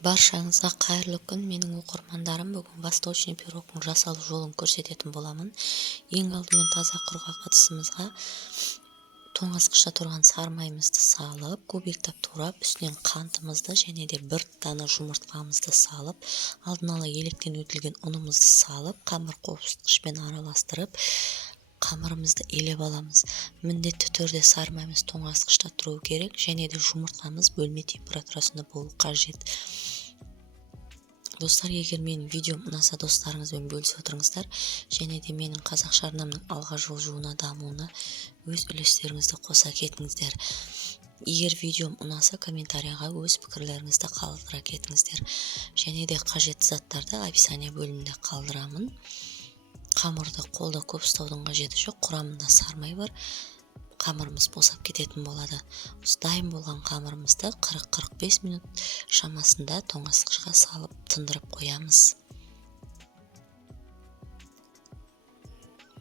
Баршаңызға қайырлы күн. Менің оқырмандарым, бүгін восточный пирогтың жасалу жолын көрсететін боламын. Ең алдымен таза құрғақ ыдысымызға тоңазытқышта тұрған сары майымызды салып, кубиктеп турап, үстінен қантымызды және де бір дана жұмыртқамызды салып, алдын ала електен өтілген ұнымызды салып, қамыр қопсытқышпен араластырып, қамырымызды елеп аламыз. Міндетті түрде сары майымыз тоңазытқышта тұру керек, және де жұмыртқамыз бөлме температурасында болу қажет. Достар, егер менің видеом ұнаса, достарыңызбен бөлісіп отырыңыздар, және де менің қазақша арнамның алға жылжуына, дамуына өз үлестеріңізді қоса кетіңіздер. Егер видеом ұнаса, комментарияға өз пікірлеріңізді қалдыра кетіңіздер. Және де қажетті заттарды описание бөлімінде қалдырамын. Қамырды қолда көп ұстаудың қажеті жоқ, құрамында сары май бар. Қамырымыз босап кететін болады. Дайын болған қамырымызды 40-45 минут шамасында тоңазытқышқа салып тындырып қоямыз.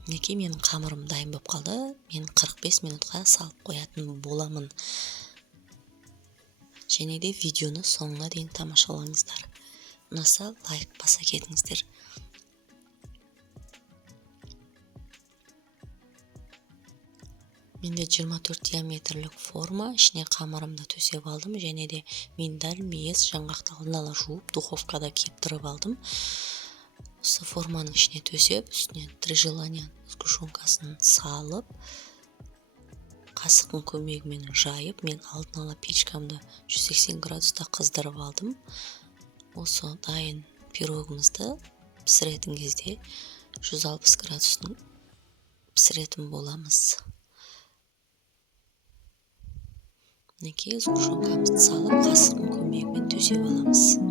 Мінекей, менің қамырым дайын болып қалды. Мен 45 минутқа салып қоятын боламын. Және де видеоны соңына дейін тамашалаңыздар. Ұнаса, лайк баса кетіңіздер. Менде 24 диаметрлік форма, ішіне қамырымды төсеп алдым, және де мен дәл мейіз жаңғақты алдын ала жуып, духовкада кептіріп алдым. Осы форманың ішіне төсеп, үстіне 3 желание сгущенкасын салып, қасықтың көмегімен жайып, мен алдын ала печкамды 180 градуста қыздырып алдым. Осы дайын пирогымызды пісіретін кезде 160 градустың пісіретін боламыз. Мінекей, сгущенкамызды салып, қасықтың көмегімен төсеп аламыз.